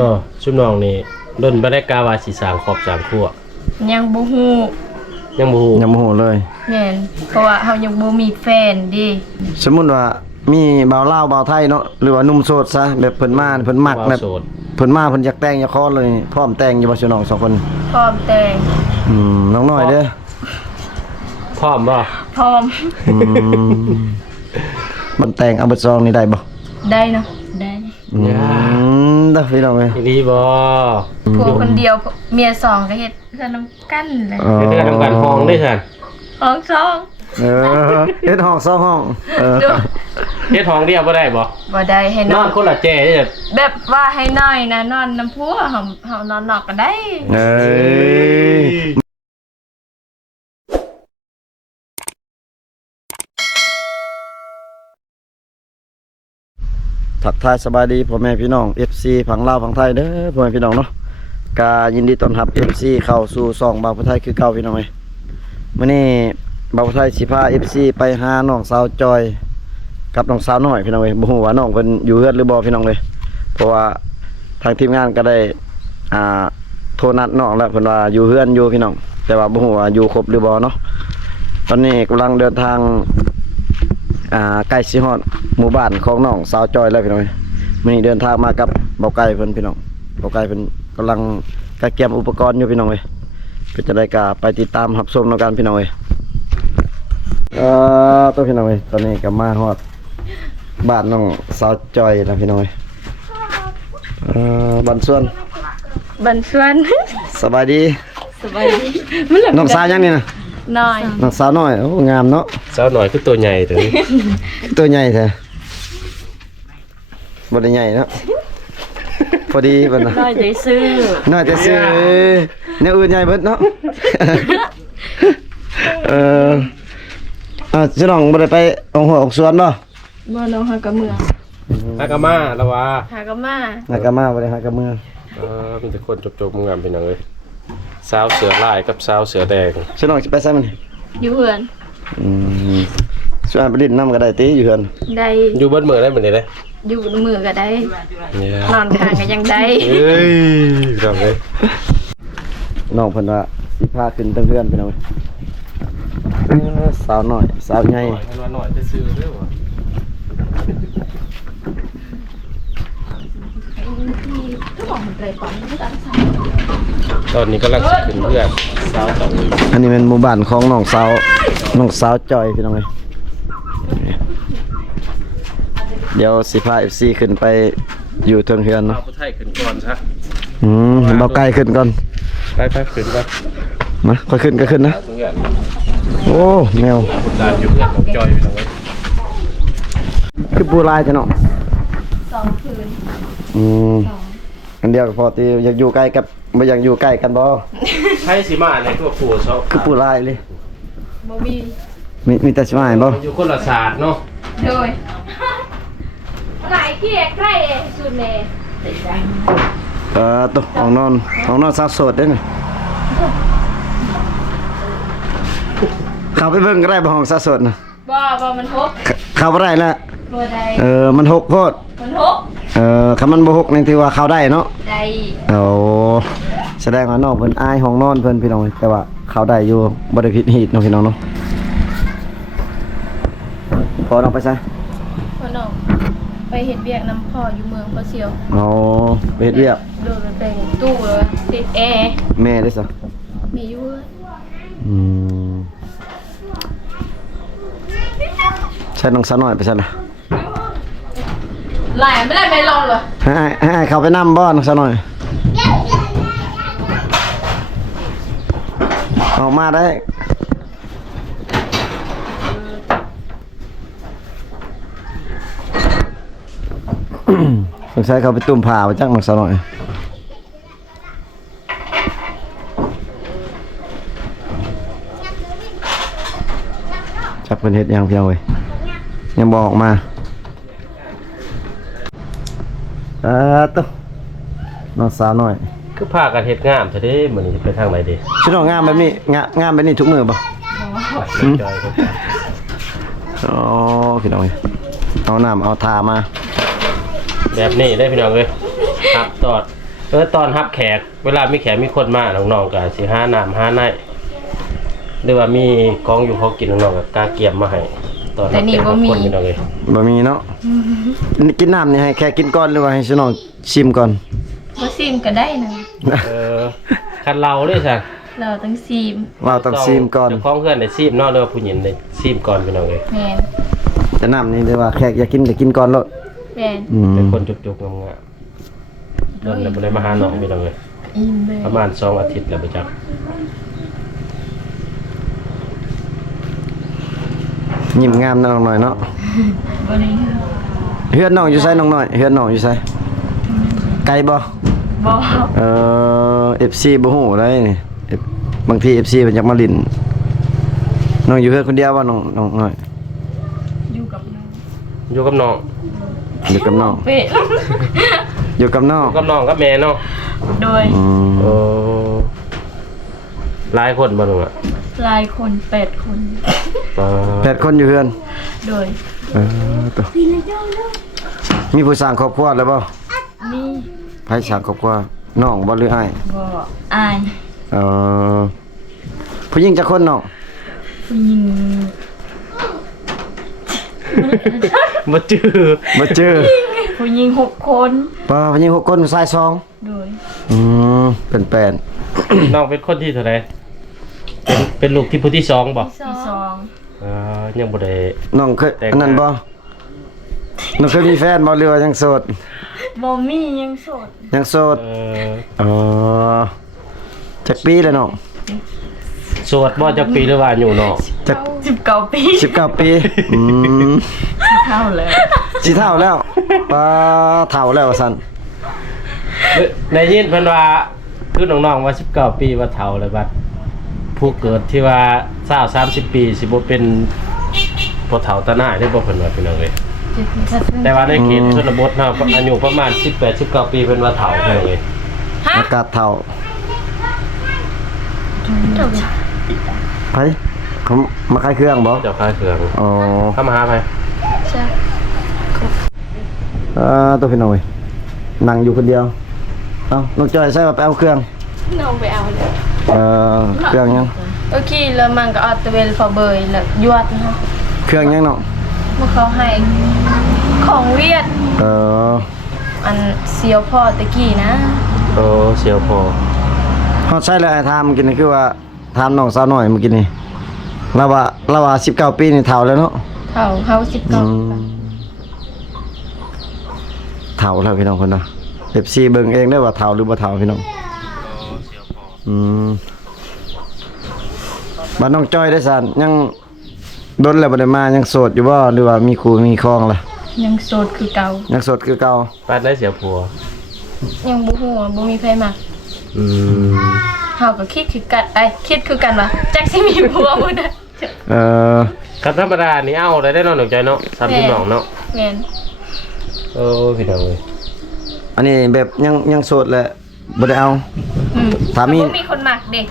บ่ชุมน้องนี่ดนบ่ได้กาว่าสิสร้างครอบสร้างครัวยังบ่ฮู้ ยังบ่ฮู้ยังบ่ฮู้เลยแม่นเพราะว่าเฮายังบ่มีแฟนดิสมมุติว่ามีบ่าวลาวบ่าวไทยเนาะหรือว่าหนุ่มโสดซะแบบเพิ่นมาเพิ่นมักแบบเพิ่นมาเพิ่นอยากแต่งอยากขอเลยพร้อมแต่งอยู่บ่ซุน้อง2คนพร้อมแต่งน้องน้อยเด้อพร้อมบ่พร้อมมันแต่งเอาเบิดซองนี่ได้บ่ได้เนาะได้เด้อพี่น้องเอ้ยดีบ่ผัวคนเดียวเมีย2ก็เฮ็ดเพื่อนนำกันเลยเฮ็ดนำกันห้องได้ซั่นห้อง2เฮ็ดห้อง2ห้องเฮ็ดห้องเดียวบ่ได้บ่ได้ให้นอนคนละแจ้เด้อแบบว่าให้น้อยนะนอนน้ำผัวเฮานอนนอกก็ได้ทักทายสบายดีพ่อแม่พี่น้อง FC ฝั่งลาวฝั่งไทยเด้อพ่อแม่พี่น้องเนาะกายินดีต้อนรับ FC เข้าสู่ช่องบ่าวผู้ไทยคือเก่าพี่น้องเอ้ยมื้อนี้บ่าวผู้ไทยสิพา FC ไปหาน้องสาวจอยกับน้องสาวน้อยพี่น้องเอ้ยบ่ฮู้ว่าน้องเพิ่นอยู่เฮือนหรือบ่พี่น้องเอ้ยเพราะว่าทางทีมงานก็ได้โทรนัดน้องแล้วเพิ่นว่าอยู่เฮือนอยู่พี่น้องแต่ว่าบ่ฮู้ว่าอยู่ครบหรือบ่เนาะตอนนี้กำลังเดินทางใกล้สิฮอดหมู่บ้านของน้องสาวจอยแล้วพี่น้องมื้อนี้เดินทางมากับเบาไก่เพิ่นพี่น้องเบาไก่เพิ่นกำลังเตรียมอุปกรณ์อยู่พี่น้องเอ้ยเพื่อจะได้กะไปติดตามรับชมแล้วกันพี่น้องเอ้ยตัวพี่น้องเอ้ยตอนนี้ก็มาฮอดบ้านน้องสาวจอยแล้วพี่น้องเอ้ยบ้านสวนสบายดีน้องสาวยังนี่นะน้อยน้องสาวน้อยโอ้งามเนาะสาวน้อยคือตัวใหญ่ตัวนี้ ตัวใหญ่แท้บ่ได้ใหญ่เนาะพอดีบัดน่ะน้อยใจซื่อแนวอื่นใหญ่เบิดเนาะสิน้องบ่ได้ไปออกหัวออกสวนบ่น้องหากะเมืองหากะมาแล้วว่าหากะมาบ่ได้หากะเมืองมีแต่คนจบๆงามพี่น้องเอ้ยสาวเสือลายกับสาวเสือแดงสิน้องสิไปไสมันอยู่เฮือนส่วนไปดินน้ำก็ได้ติอยู่เฮือนได้อยู่เบิดมื้อได้มื้อนี้เด้อยู่มือก็ได้นอนข้างก็ยังได้เอ้ยครับเอ้ยน้องเพิ่นว่าสิพาขึ้นเฮือนพี่น้องสาวน้อยสาวใหญ่น้อยจะซื้อเด้อบ่ตอนนี้กำลังสิขึ้นเพื่อนสาวต่ออันนี้เป็นหมู่บ้านของน้องสาวจอยพี่น้องเอ้ยเดี๋ยวสิพา FC ขึ้นไปอยู่เทิงเฮือนเนาะเอาผู้ไทยขึ้นก่อนซะเบาไกลขึ้นก่อนไปขึ้นก่อนมาค่อยขึ้นก็ขึ้นนะโอ้แมวดานอยู่เพื่อนของจอยพี่น้องเอ้ยคือปูลายจ้ะเนาะ2คืนอันเดียวก็พอตีอยากอยู่ใกล้กับบ่อยากอยู่ใกล้กันบ่ให้สิมาในตัวผู้เซาคือปูลายเลยบ่มีแต่สิมาให้บ่อยู่คนละศาสตร์เนาะโดยหลายเกียร์ใกล้สุดแน่ตัวห้องนอนสาวโสดเด้นี่เข้าไปเบิ่งก็ได้บ่ห้องสาวโสดน่ะบ่มันหกเข้าบ่ได้ละบ่ได้มันหกโพดมันหกคันมันบ่หกนี่ถือว่าเข้าได้เนาะได้แสดงว่าน้องเพิ่นอายห้องนอนเพิ่นพี่น้องแต่ว่าเข้าได้อยู่บ่ได้ผิดฮีดเนาะพี่น้องเนาะพอน้องไปซะพ่อน้องไปเฮ็ดเวียกน้ำพ่ออยู่เมืองพ่อเสียวไปเฮ็ดเวียกโดนไปตู้เลยติดแอร์แม่ได้ซะมีอยู่ใช่น้องสาวน้อยไปซะน่ะหลายไม่ได้ไปลองเหรอให้เขาไปนำบ่น้องสาวน้อยออกมาได้สงสัยเขาไปตุ่มผ่าไปจักน้องสาวน้อยจับเพิ่นเฮ็ดยังเพียงเว้ยยังบ่ออกมาตุ๊น้องสาวน้อยคือพากันเฮ็ดงามซะเด้มื้อนี้ไปทางไหนดิสิน้องงามแบบนี้งามแบบนี้ทุกมื้อบ่พี่น้องเอาน้ำเอาทามาแบบนี้ได้พี่น้องเอ้ยครับตอด ตอนรับแขกเวลามีแขกมีคนมาน้องๆก็สิหาน้ำหาในหรือว่ามีของอยู่ของกินน้องๆก็กาเกียมมาให้ตอนรับแขกทุกคนพี่น้องเอ้ย บ่มีเนาะกินน้ำนี่ให้แค่กินก่อนหรือว่าให้พี่น้องชิมก่อน บ่ซิมก็ได้นะ คันเราด้วยซะ เราต้องซิม เราต้องชิมก่อน เจ้าของเพื่อนได้ชิมเนาะหรือว่าผู้หญิงได้ชิมก่อนพี่น้องเอ้ย แม่น แต่น้ำนี่ถือว่าแขกอยากกินก็กินก่อนโลด แม่น เป็นคนจุกๆงามๆเดินแล้วบ่ได้มาหาน้องพี่น้องเอ้ย อิ่มเลย ประมาณ2อาทิตย์แล้วบ่จัก ยิ้มงามนะน้องหน่อยเนาะ บ่ได้ เฮือนน้องอยู่ไสน้องหน่อยเฮือนน้องอยู่ไสไกลบ่ บ่ FC บ่ฮู้ได้นี่บางที FC เพิ่นอยากมาลิ้นน้องอยู่เฮือนคนเดียวบ่น้องน้อย อยู่กับน้อง อยู่กับน้อง อยู่กับน้อง เป๊ะ อยู่กับน้อง กับน้องกับแม่เนาะ โดย โอ้หลายคนบ่ลุงอ่ะ หลายคน8คน 8คนอยู่เฮือน โดย ตัวมีผู้สร้างครอบครัวแล้วบ่ นี่ ไผสร้างครอบครัวน้องบ่หรืออ้าย บ่อาย ผู้หญิงจักคนน้อง ผู้หญิง บ่จื้อ บ่เจอ ผู้หญิง6คน ป้าผู้หญิง6คนผู้ชาย2 โดย เป็นแปด น้องเป็นคนที่เท่าไหร่เป็นลูกที่ผู้ที่2บ่ ที่สอง ยังบ่ได้ น้องเคยอันนั้นบ่น้องเคยมีแฟนบ่หรือว่ายังโสด บ่มียังโสด ยังโสด เอ อ๋อจักปีแล้วน้อง โสดบ่จักปีหรือว่าอยู่นอก จัก 19ปี 19 ปีเท่าแล้ว สิเท่าแล้วป้าเท่าแล้วว่าซั่น ในยินเพิ่นว่าคือน้องๆว่า19ปีว่าเฒ่าแล้วบัดผู้เกิดที่ว่า20-30 ปีสิบ่เป็นบ่เฒ่าตาหน้าได้บ่เพิ่นว่าพี่น้องเอ้ยแต่ว่าในเขตชนบทเนาะอายุประมาณ18-19 ปีเพิ่นว่าเฒ่าพี่น้องเอ้ย อากาศเท่าไผเขามาขายเครื่องบ่ เจ้าค้าเครื่อง อ๋อ เข้ามาหาไผ ใช่ ตัวพี่น้องเว้ยนั่งอยู่คนเดียวเอ้าน้องจอยใช่ว่าไปเอาเครื่อง น้องไปเอาเลย เครื่องยัง โอเคแล้วมันก็เอาตะเวนพอเบยแล้วยวดนะคะ เครื่องยังน้อง มันเขาให้ของเวียดอันเซียวพ่อตะกี้นะ โอ้เสียวพอ เฮาใช่แล้วไอ้ถามเมื่อกี้นี่คือว่าถามน้องสาวน้อยเมื่อกี้นี่เราว่า19 ปีนี่เฒ่าแล้วเนาะ เท่าเฮา19 เฒ่าแล้วพี่น้องคนน่ะ FC เบิ่งเองได้ว่าเฒ่าหรือบ่เฒ่าพี่น้องบ้านน้องจ้อยได้ซั่นยังดนแล้วบ่ได้มายังโสดอยู่บ่หรือว่ามีคู่มีครองล่ะ ยังโสดคือเก่า ยังโสดคือเก่า ปานได้เสียผัว ยังบ่ฮู้ว่าบ่มีไผมัก อืม เฮาก็คิดคือกันคิดคือกันว่าจักสิมีผัวบ่ได้ คันธรรมดานี่เอาได้เนาะหนูใจเนาะซ้ำพี่น้องเนาะ แม่น โอ้พี่น้องเอ้ย อันนี้แบบยังโสดแหละบ่ได้เอา ถามมี บ่มีคนมักเด็ก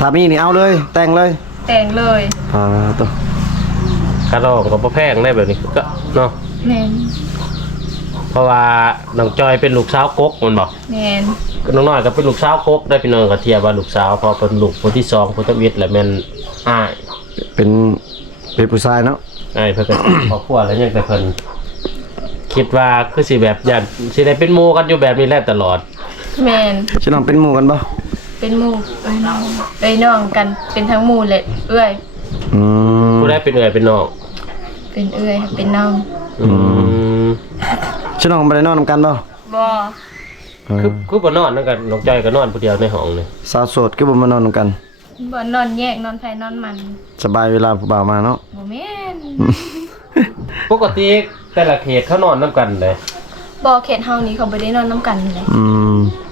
ถ้ามีนี่เอาเลยแต่งเลย แต่งเลย ตัว กระดองก็บ่แพงได้แบบนี้ก็เนาะ แม่น เพราะว่าน้องจอยเป็นลูกสาวกกมันบอก แม่น น้องน้อยก็เป็นลูกสาวกกได้พี่น้องก็เทียบว่าลูกสาวพอเป็นลูกคนที่2คนที่วิทย์แล้วแม่นอ้าย เป็นผู้ชายเนาะ อ้ายเพิ่นก็ ครอบครัวแล้วยังแต่เพิ่นคิดว่าคือสิแบบอยากสิได้เป็นหมู่กันอยู่แบบนี้แหละตลอด แม่น ชิน้องเป็นหมู่กันบ่ เป็นหมู่เอ้ยน้องกันเป็นทั้งหมู่เลยเอื้อย ผู้ได้เป็นเอ่ยเป็นน้อง เป็นเอื้อยเป็นน้อง ชิน้องบ่ได้นอนนำกันบ่ บ่ คือบ่นอนนั่นกันน้องจอยก็นอนผู้เดียวในห้องนี่ สาวโสดคือบ่มานอนนำกัน บ่นอนแยกนอนไผนอนมัน สบายเวลาผู้บ่าวมาเนาะ บ่แม่น ปกติแต่ละเขตเขานอนนํกันเลย บ่เขตเฮานี่เขาบ่ได้นอนนํกันเลย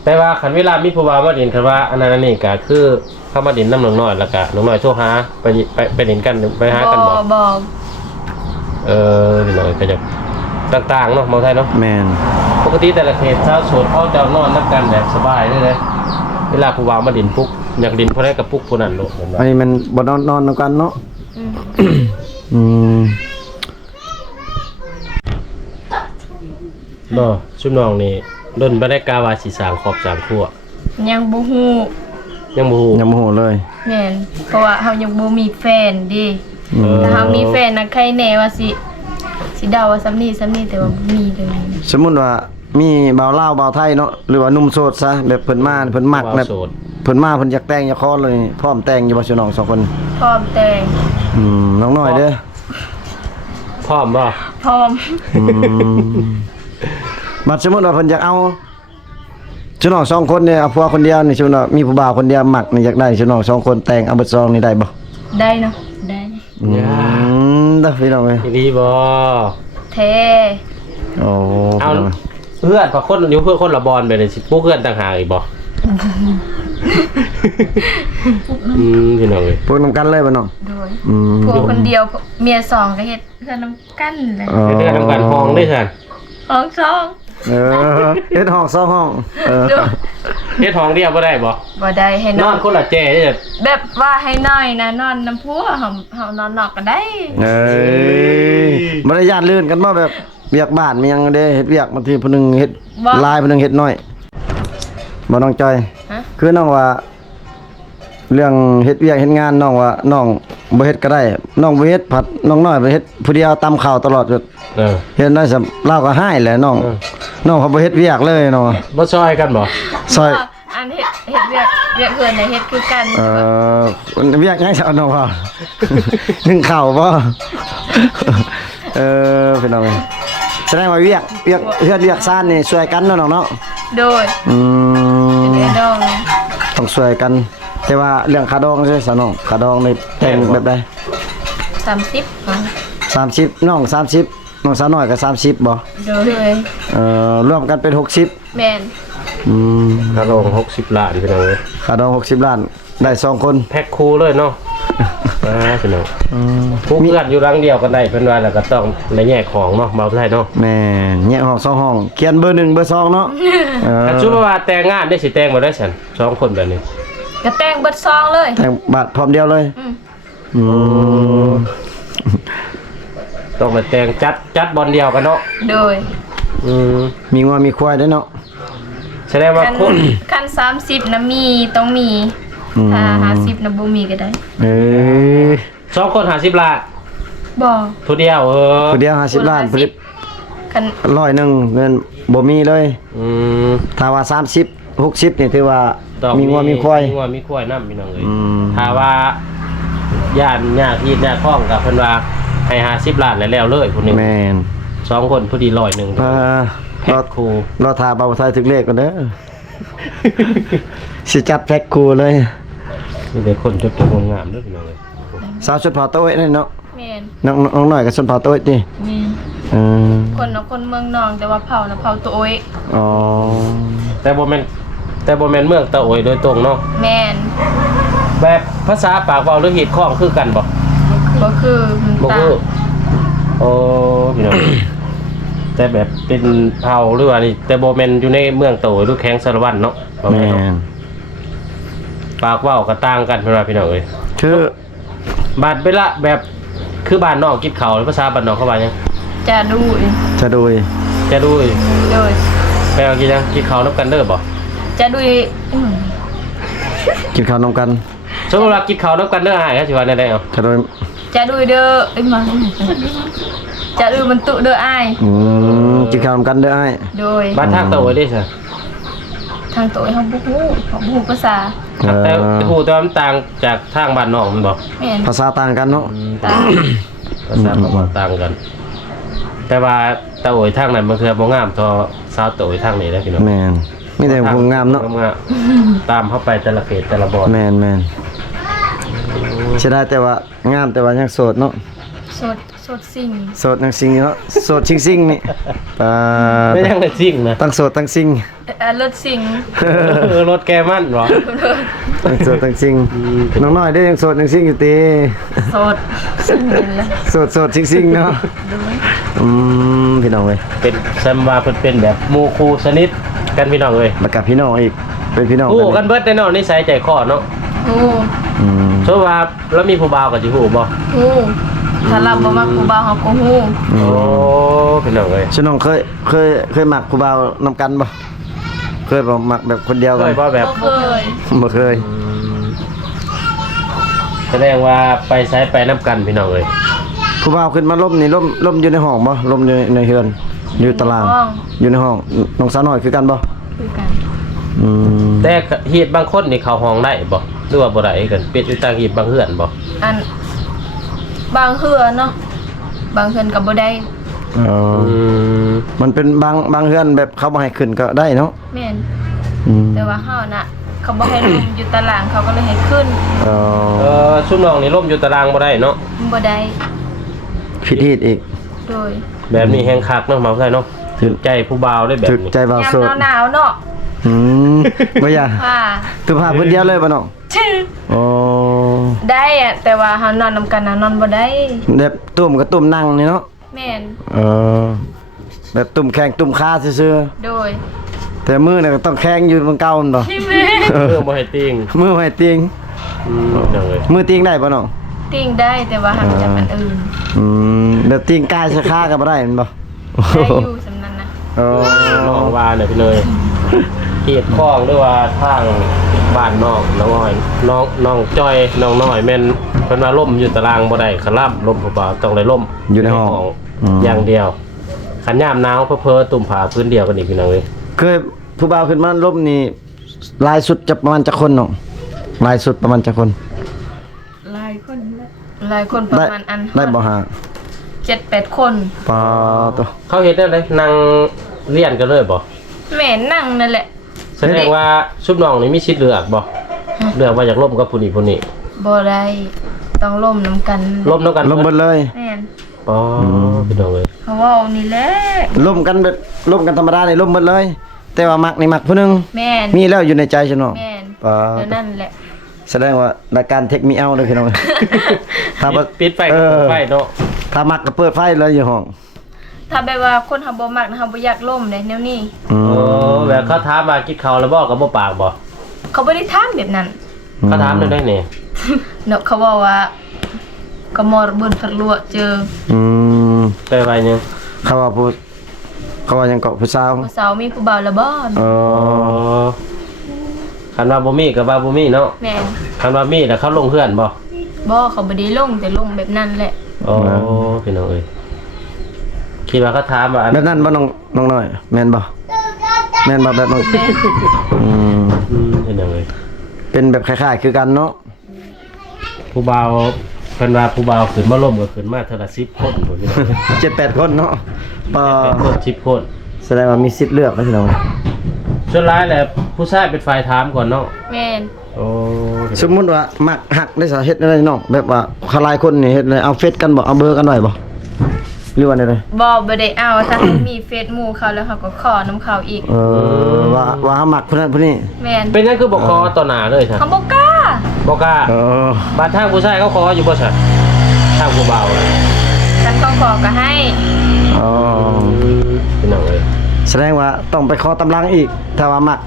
แต่ว่าคันเวลามีผู้บ่าวมาดินคันว่าอันนั้นอันนี้ก็คือเข้ามาดินน้ำน้องน้อยแล้วก็น้องน้อยโทรหาไปดินกันไปหากันบ่ บ่ พี่น้อยก็จะต่างๆเนาะมองไทยเนาะ แม่น ปกติแต่ละเขตชาวสวนเขาจะนอนนับกันแบบสบายเลยเวลาผู้บ่าวมาดินปุ๊กอยากดินผู้ใดกับปุ๊กผู้นั้นโลดผมว่า อันนี้มันบ่นอนนำกันเนาะ บ่ชุมน้องนี่ ดนบ่ได้กาวาสิสร้างครอบสร้างครัว ยังบ่ฮู้ ยังบ่ฮู้ ยังโมโหเลย แม่นเพราะว่าเฮายังบ่มีแฟนดิ เออ ถ้าเฮามีแฟนนะใครแน่ว่าสิเดาว่าซ้ำนี่แต่ว่าบ่มีเลย สมมุติว่ามีบ่าวลาวบ่าวไทยเนาะหรือว่าหนุ่มโสดซะแบบเพิ่นมาเพิ่นมัก บ่าว แบบ โสด เพิ่นมาเพิ่นอยากแต่งอยากขอเลยพร้อมแต่งอยู่บ่ซุน้องสองคน พร้อมแต่ง น้องน้อยเด้อ พร้อมบ่ พร้อม บัดสมมุติว่าเพิ่นอยากเอาซุน้องสองคนเนี่ยเอาผัวคนเดียวนี่ซุน้องมีผู้บ่าวคนเดียวมักนี่อยากได้ซุน้องสองคนแต่งเอาเบิดซองนี่ได้บ่ ได้เนาะได้ เด้อพี่น้องเอ้ย ดีบ่ แท้ โอ้ เอา พี่น้อง เพื่อนพอคนอยู่เพื่อนคนละบอลไปเลยสิพวกเพื่อนต่างหากอีกบ่พี่น้องเอ้ย พวกนํกันเลยบ่น้อง โดย อืม ผัวคนเดียวเมียสองก็เฮ็ดเพื่อนน้ำกันเลย เพื่อนทำการห้องได้ซั่น ห้องสอง เฮ็ดห้อง2ห้องโดย เฮ็ดห้องเดียวบ่ได้บ่ บ่ได้ให้ น น อ อน น คนละแจ้เด้อ แบบว่าให้น้อยนะนอนน้ำพัวเฮานอนนอกก็ได้ เอ้ยบ่ได้ญาติลื่นกันบ่แบบเวียกบ้านมีหยังเด้เฮ็ดเวียกบางทีผู้หนึงเฮ็ดหลายผู้หนึงเฮ็ดน้อยบ่น้องจอย ฮะ คือน้องว่า เรื่องเฮ็ดเวียกเฮ็ดงานน้องว่าน้องบ่เฮ็ดก็ได้น้องบ่เฮ็ดผัดน้องน้อยบ่เฮ็ดผู้เดียวตำข้าวตลอดอยู่ เออ เฮ็ดได้สำเราก็หายแหละน้อง เออ น้องเขาบ่เฮ็ดเวียกเลยเนาะ บ่ซอยกันบ่ ซอย อันเฮ็ดเวียกเพื่อนน่ะเฮ็ดคือกัน เวียกยังจะเอาน้องว่า นึ่งข้าวบ่พี่น้องเอ้ยแสดงว่าเวียกเฮือนเวียกซ่านนี่ช่วยกันเนาะน้องเนาะ โดย อืม เป็นไอ้ดอง ต้องช่วยกัน แต่ว่าเรื่องค่าดองใช่ซะน้องค่าดองนี่แต่งแบบใด 30มั้ง 30น้อง30น้องสาวน้อยก็30บ่ โดย รวมกันเป็น60 แม่น อืม กระโดง60ล้านพี่น้องเอ้ย ค่าดอง60ล้านได้2คน แพ็คคู่เลยเนาะพี่น้องพวกเพื่อนอยู่รังเดียวกันได้เพิ่นว่าแล้วก็ต้องในแยกของเนาะบ่ได้เนาะ แม่แยกห้อง2ห้องเขียนเบอร์1เบอร์2เนาะ ถ้าชุบว่าแต่งงานได้สิแต่งบ่ได้ซั่น2คนแบบนี้ ก็แต่งเบิดซองเลย แต่งบัตรพร้อมเดียวเลย อืม ต้องมาแต่งจัดบอลเดียวกันเนาะ โดย มีงัวมีควายด้วยเนาะ แสดงว่าคน คัน30นะมีต้องมี ถ้า50นะบ่มีก็ได้ เอ้ย 2คน50ล้าน บ่ ผู้เดียวผู้เดียว50ล้านผลิต คัน 100เงินบ่มีเลย ถ้าว่า30 60นี่ถือว่า ต้อง มีงัวมีควาย มีงัวมีควายนำพี่น้องเอ้ย อืม ถ้าว่าย่านญาติญาติพ้องกับเพิ่นว่าให้50ล้านแล้วเลยผู้หนึง แม่น 2คนผู้ดี100 แพ็ รอ คคู่ รอทาเบาไทยถึงเลขกันเด้อ สิจัดแพ็คคู่เลย มีแต่คนจบงามๆเด้อพี่น้องเอ้ย สาวชุดผ้าโต๊ะนี่เนาะ แม่น น้องน้อยก็ชุดผ้าโต๊ะนี่ แม่น เออ คนเมืองนองแต่ว่าเผานะเผาตัวโอ้ย อ๋อ แต่บ่แม่นเมืองตะโอยโดยตรงเนาะ แม่น แบบภาษาปากเว้าหรือหีดข้องคือกันบ่ บ่คือมัน บ่ ต่าง คือโอ้พี่น้อง แต่แบบเป็นเผาหรือว่านี่แต่บ่แม่นอยู่ในเมืองโตหรือแข้งสารวัตรเนาะบ่ แม่ แม่นเนาะ น ปากเว้าก็ต่างกันเพิ่นว่าพี่น้องเอ้ย คือ บาดเวลาแบบคือบ้านนอกกินข้าวหรือภาษาบ้านนอกเขาว่าหยัง จะดูอีก จะดูย จะดูอีก โดย แปลว่ากินหยังกินข้าวนํกันเด้อบ่ จะดูอีก กินข้าวนำกัน สมมุติว่ากินข้าวนํกันเด้ออ้ายเขาสิว่าได้เอา จะดูย จะดูเด้อเอ้ยมาจะดูมันตุเด้ออ้าย กินข้าวนำกันเด้ออ้าย โดย บ้านทางตะโอยเด้ซะ ทางตัวเฮาบ่ฮู้เขาบ่ฮู้ภาษา แต่ฮู้แต่ว่ามันต่างจากทางบ้านนอกมันบ่ แม่น ภาษาต่างกันเนาะ ต่าง ภาษาประมาณต่างกัน แต่ว่าตะโอยทางนั้นบางเทื่อบ่งามเท่าสาวตะโอยทางนี้ได้พี่น้อง แม่นมีแต่ผู้งามเนาะ ตามเข้าไปแต่ละเขตแต่ละบ่อน แม่นใช่ได้แต่ว่างามแต่ว่ายังโสดเนาะ สดสิ่ง โสดทั้งสิ่งเนาะโสดชิงๆนี่ปา ไม่ยังเลยจริงนะ ตั้งโสดทั้งสิ่ง รถสิ่ง รถแกมันเหรอ ตั้งโสดทั้งสิ่งน้องน้อยได้ยังโสดทั้งสิ่งอยู่ติ สดสิ่งนั่นแหละ โสดชิงๆเนาะพี่น้องเว้ย เป็นซัมว่าเพิ่นเป็นแบบหมู่คู่สนิทกันพี่น้องเอ้ย มากับพี่น้องอีกเป็นพี่น้อง ฮู้กันเบิดแน่นอนนิสัยใจคอเนาะ ฮู้ อืม สมมุติว่าแล้วมีผู้บ่าวก็สิฮู้บ่ ฮู้ถ้าเราบ่มักผู้บ่าวเฮาก็ฮู้ โอ้พี่น้องเอ้ย ชื่อน้องเคยมักผู้บ่าวนำกันบ่ เคยบ่มักแบบคนเดียว เค กัน ยบ่แบบ บ่เคย บ่เคย แสดงว่าไปใช้ไปน้ำกันพี่น้องเอ้ย ผู้บ่าวขึ้นมาล่มนี่ล่มอยู่ในห้องบ่ล่มอยู่ในเฮือนอยู่ตารางอยู่ในห้องน้องสาวน้อยคือกันบ่ คือกัน อืม แต่ฮีตบางคนนี่เข้าห้องได้บ่หรือว่าบ่ได้กันเป็ดอยู่ต่างฮีตบางเฮือนบ่ อันบางเฮือเนาะบางเฮือนก็บ่ได้ มันเป็นบางเฮือนแบบเขาบ่ให้ขึ้นก็ได้เนาะ แม่น อืม แต่ว่าเฮาน่ะ เขาบ่ให้ลงอยู่ตารางเขาก็เลยให้ขึ้น ชุดน้องนี่ล่มอยู่ตารางบ่ได้เนาะ บ่ได้ พิธีอีก โดย แบบนี้แฮงคักเนาะมาใช่เนาะถึกใจผู้บ่าวได้แบบ ถึก นี้ ใจบ่าวโสด ยามหนาวๆเนาะ อืมบ่อย่า ค่ะ คือพาเพิ่นเดียวเลยบ่น้อง ชื่อ โอ้ ได้อะแต่ว่าเฮานอนนำกันน่ะนอนบ่ได้ แบบตุ่มกับตุ่มนั่งนี่เนาะ แม่น เออแบบตุ่มแข้งตุ่มขาซื่อ โดย ๆแต่มือน่ะก็ต้องแข้งอยู่บนเก่ามันบ่ นี่แม่ เรื่องบ่ให้ติง มือไว้ติง จังเลย มือติงได้บ่น้อง ติงได้แต่ว่าหากจะมันอื่น แบบติงกายชะคาก็บ่ได้แม่นบ่ ได้อยู่สำนั้นนะ โอ้ น้องว่าเนี่ยพี่เลยเหตุข้องหรือว่าทางบ้านน้องน้อยน้องจ้อยน้องน้อยแม่นเพิ่นว่าล่มอยู่ตารางบ่ได้ขล่ำล่มผู้บ่าวต้องได้ล่ม อยู่ในห้อง อย่างเดียวขันยามหนาวเพ้อๆตุ่มผ้าพื้นเดียวกันอีกพี่น้องเอ้ย เคยผู้บ่าวขึ้นมาลบนี่ลายสุดจะประมาณจักคนน้องลายสุดประมาณจักคน หลายคนประ ได้ มาณอัน ได้บ่ฮะ 7-8 คน ปาตัว เขาเฮ็ดได้เลยนั่งเรียนกันเลยบ่ แม่นั่งนั่นแหละ แสดงว่าชุบน้องนี่มีสิทธิ์เลือกบ่เลือกว่าอยากล่มกับผู้นี้ผู้นี้ บ่ได้ต้องล่มนํกัน ล่มนำกัน ลมเบิดเลย แม่น อ๋อพี่น้องเอ้ย เขาเว้านี่แหละ ลมกันแบบลมกันธรรมดานี่ลมเบิดเลย แต่ว่ามักนี่มักผู้หนึง แม่น มีแล้วอยู่ในใจใช่น้อง แม่น ปา เดี๋ยวนั่นแหละ แสดงว่ารายการเทคมีเอาเลยพี่น้องถ้าบ่ ปิดไฟกับเปิดไฟเนาะ ถ้ามักก็เปิดไฟเลยอยู่ห้อง ถ้าแบบว่าคนเฮาบ่มักนะเฮาบ่อยากล่มเลยแนวนี้ อืม โอ้แบบเขาถามมากินข้าวแล้วบ่ก็บ่ปากบ่ เขาบ่ได้ถามแบบนั้น เขาถามได้นี่ เนาะเขาบอกว่าก็มอรบุญฝัดลวเจอ อืม ไปไว้ยัง เขาว่ายังเกาะผู้สาว ผู้สาวมีผู้บ่าวละบ่อน อ๋อ คันว่าบ่มีก็ว่าบ่มีเนาะ แม่น คันว่ามีแล้วเขาลงเฮือนบ่ บ่เขาบ่ได้ลงแต่ลงแบบนั้นแหละ อ๋อพี่น้องเอ้ยคิดว่าเขาถามว่าอัน แบบนั้นบ่น้องน้อยแม่นบ่แม่นบ่แบบน้องอืม พี่น้องเอ้ย เป็นแบบคล้ายๆคือกันเนาะ ผู้บ่าวเพิ่นว่าผู้บ่าวขึ้นมาล่มก็ขึ้นมาเท่าละ10คนพุ่นพี่น้องเอ้ย 7-8 คนเนาะปอ เป็นคน10คน แสดงว่ามีสิทธิ์เลือกนะพี่น้อง ส่วนหลายแหละผู้ชายเป็นฝ่ายถามก่อนเนาะ แม่น โอ้ สมมุติว่ามักหักได้สาเหตุอะไรน้องแบบว่าเขาหลายคนนี่เฮ็ดเลยเอาเฟซกันบ่เอาเบอร์กันไว้บ่หรือว่าได้ บ่ได้เอาถ้ามีเฟซหมู่เขาแล้วเขาก็ขอน้ำเขาอีก ว่ามักผู้นั้นผู้นี้ แม่น เป็นนั่นคือบ่ขอต่อหน้าเลยครับ เขาบ่กล้า บ่กล้าบัดทางผู้ชายเขาขออยู่บ่ซะทางผู้บ่าวน่ะ ฉันเขาขอก็ให้ อ๋อ พี่น้องเอ้ย แสดงว่าต้องไปขอตำลังอีกถ้าว่ามัก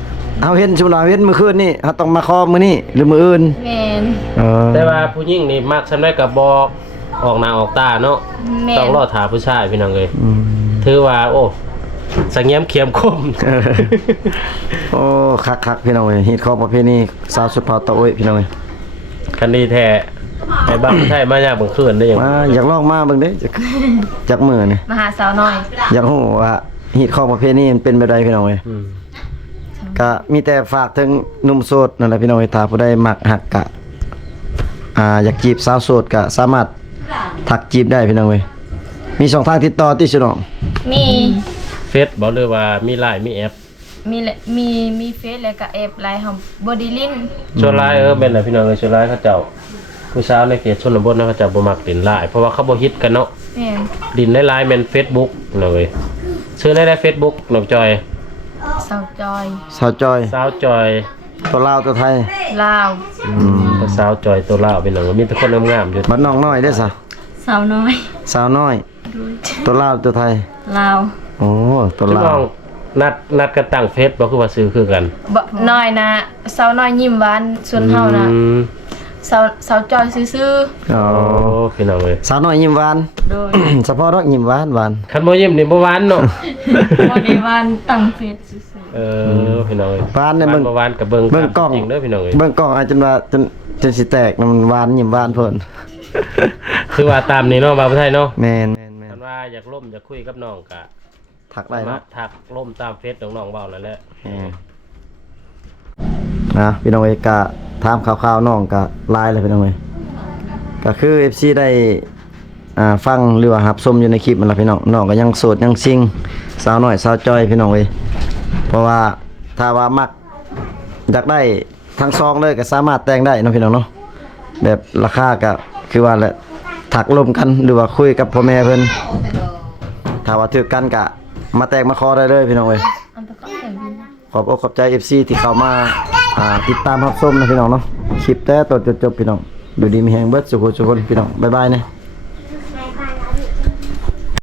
เอาเห็นชุมเราเห็นมื้อคืนนี่เฮาต้องมาขอมื้อนี้หรือมื้ออื่น แม่น แต่ว่าผู้หญิงนี่มักสำได้ก็บ่ออกหน้าออกตาเนาะ แม่ ต้อง น รอถาผู้ชายพี่น้องเอ้ยถือว่าโอ้สังเงียมเขียมคม โอ้คักๆพี่น้องเอ้ยฮิตของประเพณีสาวสุดเผาตะโอ้ยพี่น้องเอ้ย คันดีแท้ไอ้บ้านผู้ชายมายามเบิ่งคืนได้หยัง มาอยากลองมาเบิ่งเด้จักมื้อนี่ มาหาสาวน้อย อยากรู้ว่าฮิตของประเพณีมันเป็นแบบใดพี่น้องเอ้ย อืม ก็มีแต่ฝากถึงหนุ่มโสดนั่นแหละพี่น้องเอ้ยถ้าผู้ใดมักหักกะอยากจีบสาวโสดก็สามารถทักจีบได้พี่น้องเอ้ยมีช่องทางติดต่อที่สุดน้อง มี เฟซบ่หรือว่ามี LINE มีแอป มีแหละมีเฟซแล้วก็แอปไลน์เฮาบ่ได้ลิ้น ส่วนหลายแม่นน่ะพี่น้องเอ้ยส่วนหลายเขาเจ้าผู้สาวในเขตชนบทนะเขาเจ้าบ่มักเล่น LINE เพราะว่าเขาบ่ฮิตกันเนาะ แม่น ดินใน LINE แม่น Facebook น้องเอ้ยชื่อใน Facebook น้องจอย สาวจอย สาวจอย สาวจอย ตัวลาวตัวไทย ลาว ก็สาวจอยตัวลาวพี่น้องมีแต่คนงามๆอยู่ บ้านน้องน้อยเด้อซะ สาวน้อย สาวน้อย ตัวลาวตัวไทย ลาว โอ้ตัว พี่ ลา น้อ ว งนัดกันตั้งเฟซบ่คือว่าซื้อคือกัน บ่น้อยนะสาวน้อยยิ้มหวานส่วนเฮานะ อืม สาวจอยซื่อ อ๋อ โอ้พี่น้องเอ้ย สาวน้อยยิ้มหวาน ๆโดย เฉพาะดอกยิ้มหวาน คันบ่ยิ้มนี่บ่หวานเนาะ บ่ได้หวานตั้งเฟซซื่อ พี่น้องเอ้ย หวานเนี่ย เมื่อวานกับเบิ่ง เบิ่งกล้อง จริงเด้อพี่น้องเอ้ย เบิ่งกล้องอาจจนว่าจนสิแตกมันหวานยิ้มหวานเพิ่น คือว่าตามนี้เนาะบ่าวไทยเนาะ แม่น คันว่าอยากล่มอยากคุยกับน้องก็ ทักได้ มา เนาะ ทักล่มตามเฟซน้องๆเว้านั่นแหละ นะพี่น้องเอยกะถามข่าวๆน้องกะไลน์เลยพี่น้องเอยก็คือ FC ได้ฟังหรือว่ารับชมอยู่ในคลิปมันล่ะพี่น้องน้องก็ยังโสดยังซิงสาวน้อยสาวจ้อยพี่น้องเอยเพราะว่าถ้าว่ามักอยากได้ทั้งซองเลยก็สามารถแต่งได้เนาะพี่น้องเนาะแบบราคาก็คือว่าแหละถักลมกันหรือว่าคุยกับพ่อแม่เพิ่นถ้าว่าถือกันก็มาแต่งมาขอได้เลยพี่น้องเอย อันตะก้อแต่งวิน ขอบอกขอบใจ FC ที่เข้ามาติดตามรับชมนะพี่น้องเนาะคลิปแต่ตอนจบพี่น้องดูดีมีแฮงเบิดสุขสุขคนพี่น้องบ๊ายบายนะ